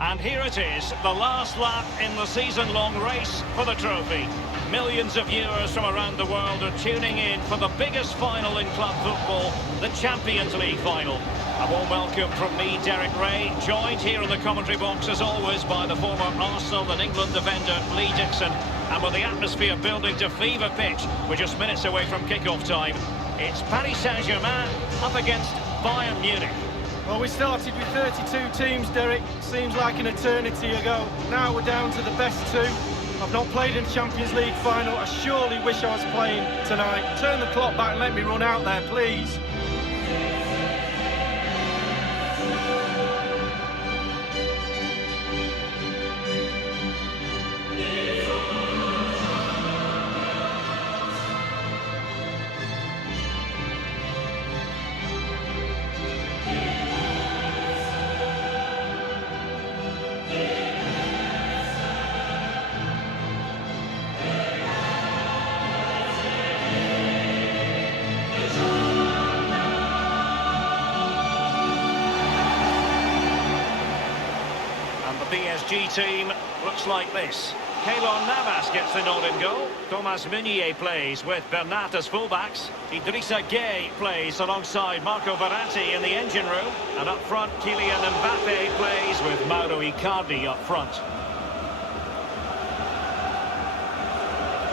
And here it is, the last lap in the season-long race for the trophy. Millions of viewers from around the world are tuning in for the biggest final in club football, the Champions League final. A warm welcome from me, Derek Ray, joined here in the commentary box as always by the former Arsenal and England defender Lee Dixon. And with the atmosphere building to fever pitch, we're just minutes away from kick-off time. It's Paris Saint-Germain up against Bayern Munich. Well, we started with 32 teams, Derek. Seems like an eternity ago. Now we're down to the best two. I've not played in Champions League final. I surely wish I was playing tonight. Turn the clock back and let me run out there, please. PSG team looks like this. Keylor Navas gets the nod in goal. Thomas Meunier plays with Bernat as fullbacks. Idrissa Gueye plays alongside Marco Verratti in the engine room. And up front, Kylian Mbappe plays with Mauro Icardi up front.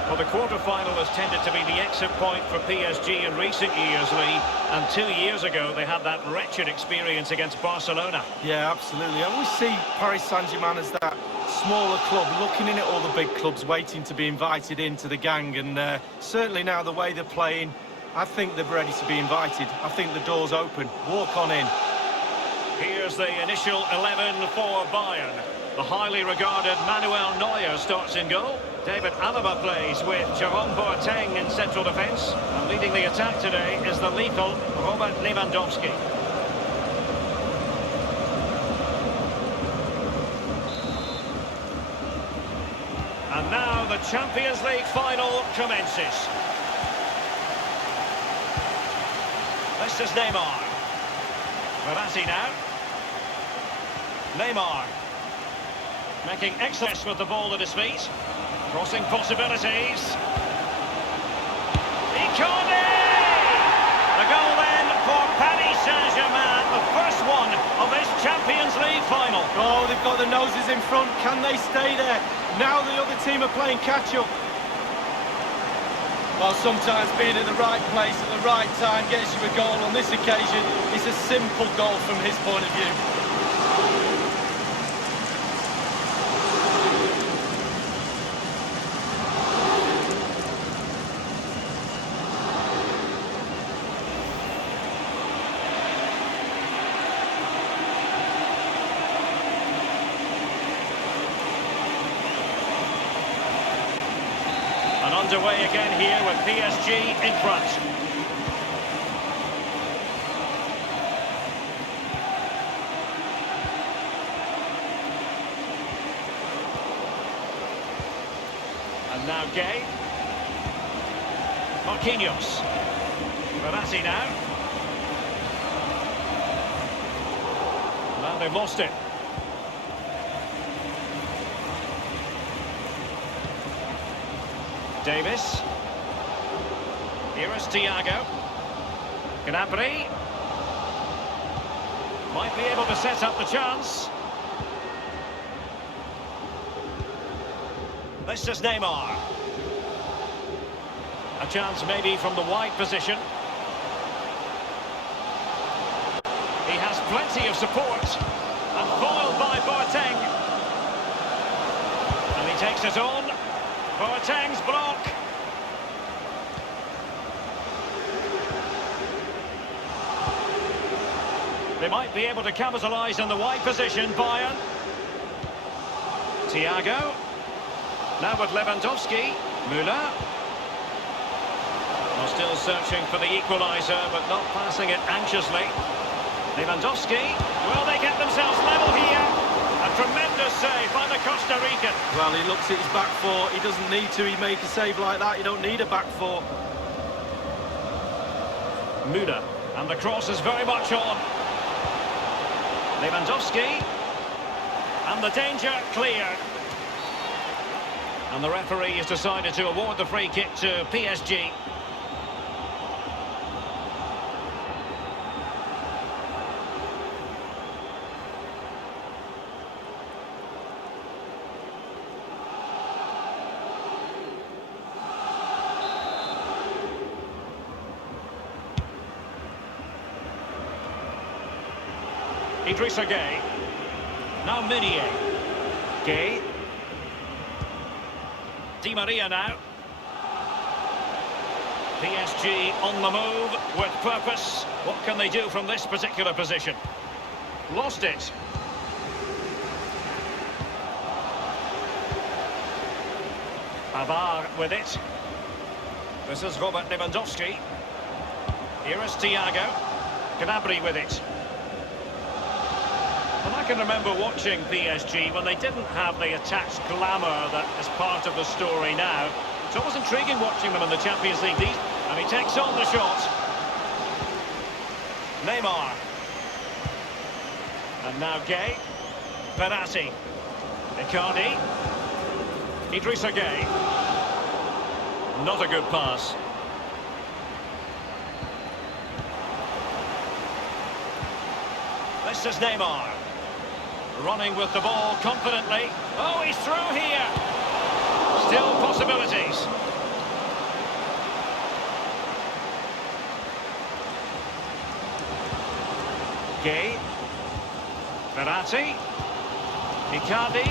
Well, the quarter-final has tended to be the exit point for PSG in recent years, Lee. And 2 years ago, they had that wretched experience against Barcelona. Yeah, absolutely. I always see Paris Saint-Germain as that smaller club, looking in at all the big clubs, waiting to be invited into the gang. And certainly now, the way they're playing, I think they're ready to be invited. I think the door's open. Walk on in. Here's the initial 11 for Bayern. The highly regarded Manuel Neuer starts in goal. David Alaba plays with Jerome Boateng in central defence. And leading the attack today is the lethal Robert Lewandowski. And now the Champions League final commences. This is Neymar. Verratti now. Neymar. Making excess with the ball at his feet. Crossing possibilities. Icardi! The goal then for Paris Saint-Germain, the first one of this Champions League final. Oh, they've got the noses in front. Can they stay there? Now the other team are playing catch-up. Well, sometimes being at the right place at the right time gets you a goal. On this occasion, it's a simple goal from his point of view. And underway again here with PSG in front. And now Gueye. Marquinhos. Verratti now. Now they've lost it. Davis. Here is Thiago. Gnabry. Might be able to set up the chance. This is Neymar. A chance maybe from the wide position. He has plenty of support. And foiled by Boateng. And he takes it on. Boateng's block. They might be able to capitalise on the wide position, Bayern. Thiago. Now with Lewandowski. Müller. Well, still searching for the equaliser, but not passing it anxiously. Lewandowski. Will they get themselves level here? A tremendous save by the Costa Rican. Well, he looks at his back four. He doesn't need to. He make a save like that. You don't need a back four. Muda, and the cross is very much on. Lewandowski, and the danger cleared. And the referee has decided to award the free kick to PSG. Idrissa Gueye. Now Meunier. Gueye. Di Maria now. PSG on the move with purpose. What can they do from this particular position? Lost it. Pavard with it. This is Robert Lewandowski. Here is Thiago. Gnabry with it. And I can remember watching PSG when they didn't have the attached glamour that is part of the story now. It's always intriguing watching them in the Champions League. And he takes on the shot. Neymar. And now Gueye. Verratti. Icardi. Idrissa Gueye. Not a good pass. This is Neymar. Running with the ball confidently. Oh, he's through here. Still possibilities. Gueye. Verratti. Icardi.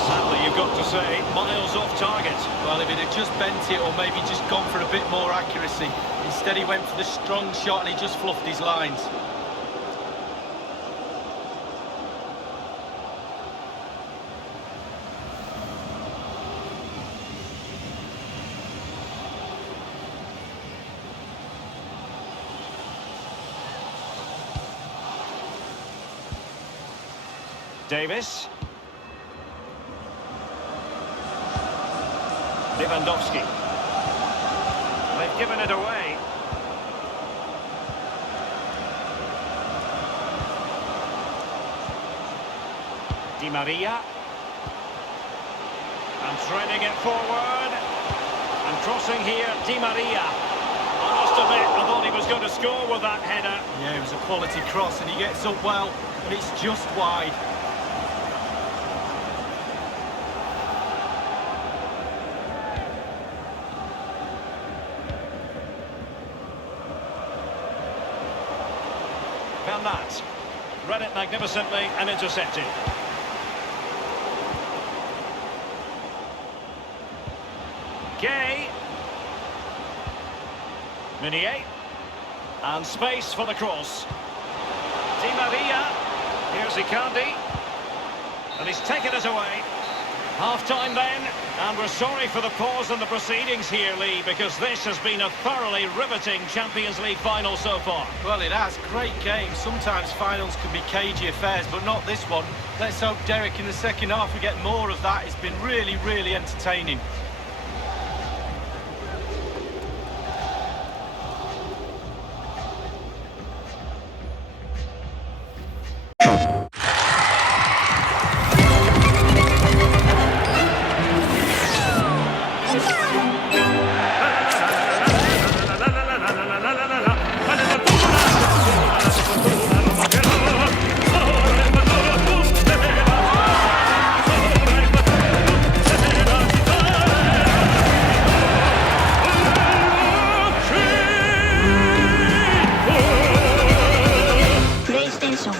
Sadly, you've got to say, miles off target. Well, if he'd have just bent it or maybe just gone for a bit more accuracy. Instead, he went for the strong shot and he just fluffed his lines. Davis. Lewandowski. They've given it away. Di Maria. And threading it forward. And crossing here, Di Maria. I must admit, I thought he was going to score with that header. Yeah, it was a quality cross and he gets up well, but it's just wide. Found that. Read it magnificently and intercepted. Gueye. Meunier. And space for the cross. Di Maria. Here's Icardi. And he's taken it away. Half-time then, and we're sorry for the pause in the proceedings here, Lee, because this has been a thoroughly riveting Champions League final so far. Well, it has. Great game. Sometimes finals can be cagey affairs, but not this one. Let's hope, Derek, in the second half we get more of that. It's been really, really entertaining. PlayStation.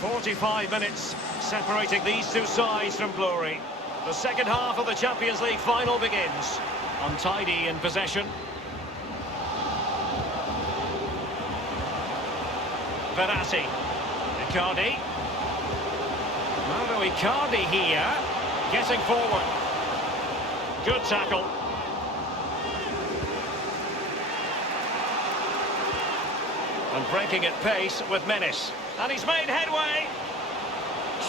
"45 minutes separating these two sides from glory. The second half of the Champions League final begins. Untidy in possession. Verratti. Icardi. Mauro Icardi here. Getting forward. Good tackle. And breaking at pace with menace. And he's made headway.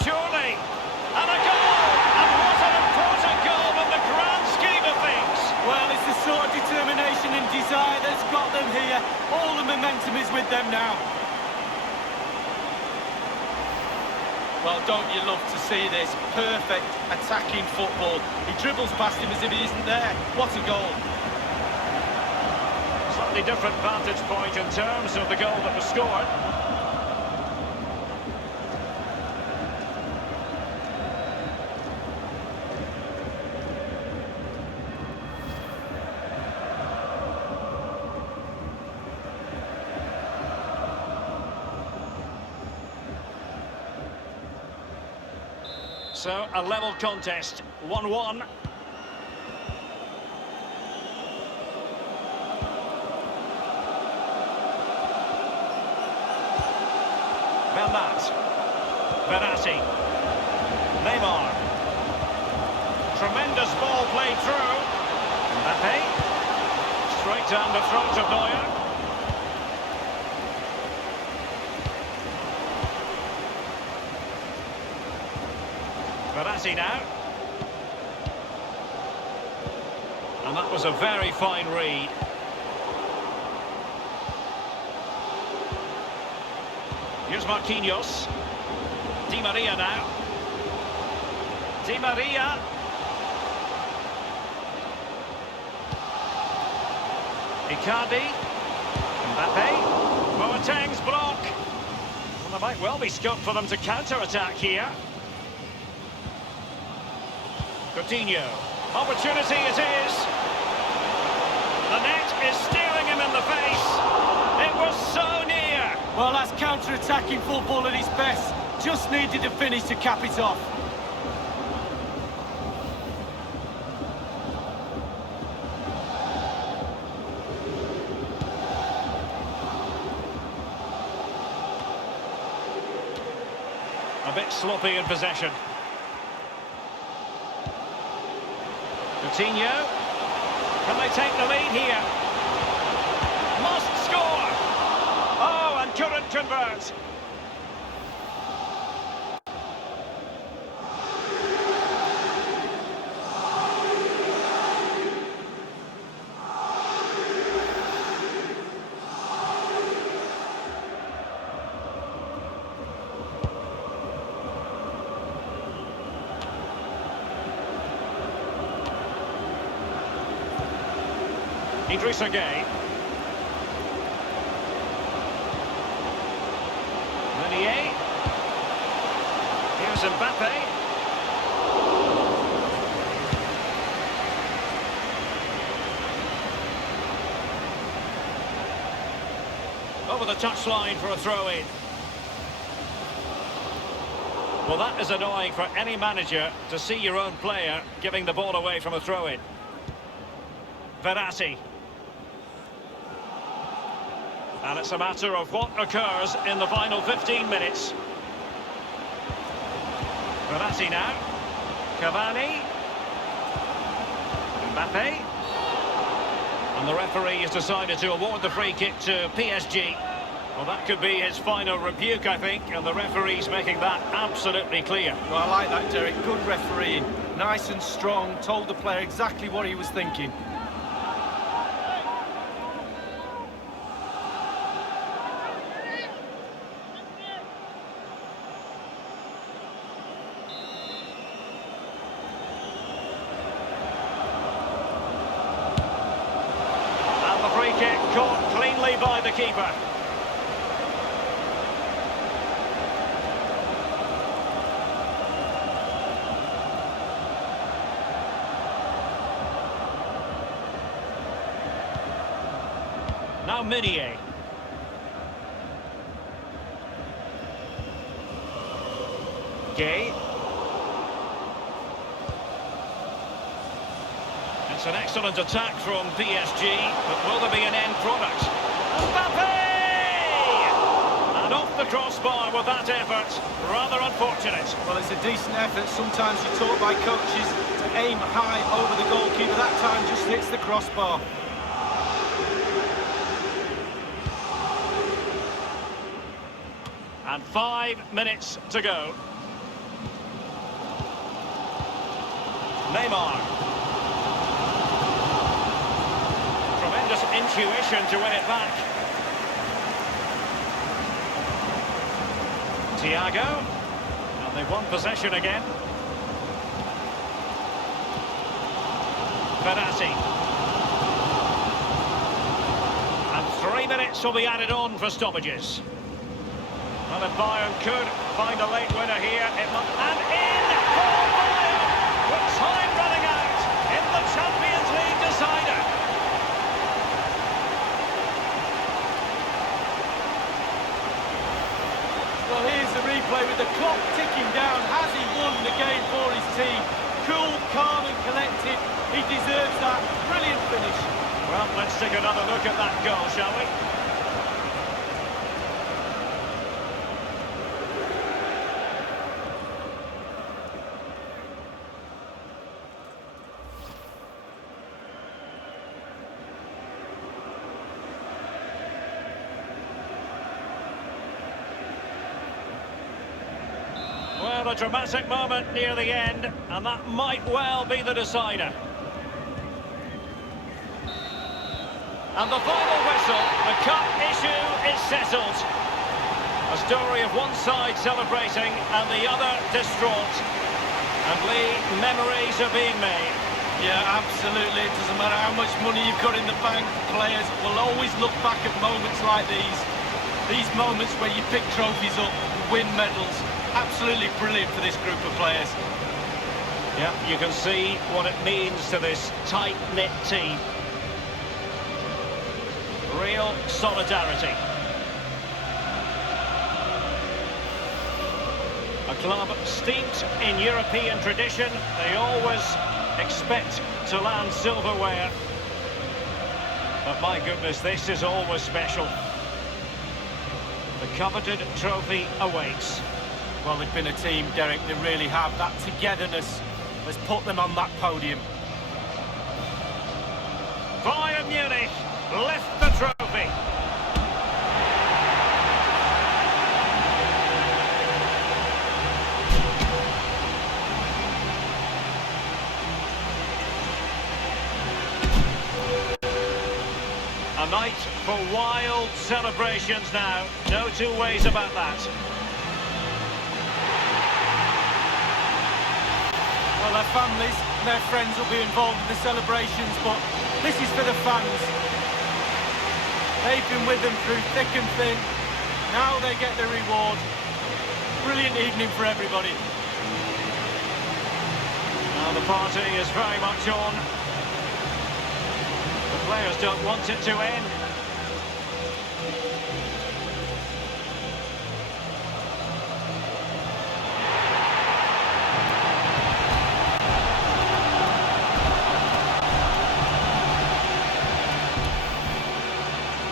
Surely. And a goal! And what an important goal in the grand scheme of things. Well, it's the sort of determination and desire that's got them here. All the momentum is with them now. Well, don't you love to see this? Perfect attacking football. He dribbles past him as if he isn't there. What a goal. Slightly different vantage point in terms of the goal that was scored. So, a level contest, 1-1. Bernat. Verratti. Neymar. Tremendous ball played through. Mbappe. Straight down the throat of Neuer. Verratti now. And that was a very fine read. Here's Marquinhos. Di Maria now. Di Maria. Icardi. Mbappe. Boateng's block. Well, there might well be scope for them to counter-attack here. Coutinho. Opportunity it is. The net is staring him in the face. It was so near. Well, that's counter-attacking football at its best. Just needed a finish to cap it off. A bit sloppy in possession. Coutinho. Can they take the lead here? Must score! Oh, and couldn't convert. Idrissa Gueye. Meunier. Here's Mbappe. Over the touchline for a throw-in. Well, that is annoying for any manager to see your own player giving the ball away from a throw-in. Verratti. And it's a matter of what occurs in the final 15 minutes. Verratti now. Cavani. Mbappe. And the referee has decided to award the free kick to PSG. Well, that could be his final rebuke, I think, and the referee's making that absolutely clear. Well, I like that, Derek. Good refereeing. Nice and strong. Told the player exactly what he was thinking. Free kick caught cleanly by the keeper. Now Meunier. Gueye. It's an excellent attack from PSG, but will there be an end product? Mbappe! And off the crossbar with that effort. Rather unfortunate. Well, it's a decent effort. Sometimes you're taught by coaches to aim high over the goalkeeper. That time just hits the crossbar. And 5 minutes to go. Neymar. Tremendous intuition to win it back. Thiago. And they've won possession again. Verratti. And 3 minutes will be added on for stoppages. Well, if Bayern could find a late winner here, it might... And in for Bayern! With time running out in the Champions League decider. Well, here's the replay with the clock ticking down. Has he won the game for his team? Cool, calm and collected. He deserves that. Brilliant finish. Well, let's take another look at that goal, shall we? Well, a dramatic moment near the end, and that might well be the decider. And the final whistle, the cup issue is settled. A story of one side celebrating and the other distraught. And Lee, memories are being made. Yeah, absolutely. It doesn't matter how much money you've got in the bank. Players will always look back at moments like these. These moments where you pick trophies up, win medals. Absolutely brilliant for this group of players. Yeah, you can see what it means to this tight-knit team. Real solidarity. A club steeped in European tradition, they always expect to land silverware. But my goodness, this is always special. The coveted trophy awaits. Well, they've been a team, Derek, they really have. That togetherness has put them on that podium. Bayern Munich lift the trophy. A night for wild celebrations now. No two ways about that. Well, their families and their friends will be involved in the celebrations, but this is for the fans. They've been with them through thick and thin. Now they get their reward. Brilliant evening for everybody. Now the party is very much on. The players don't want it to end.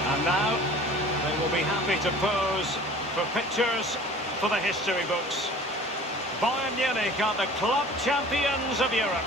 And now, they will be happy to pose for pictures for the history books. Bayern Munich are the club champions of Europe.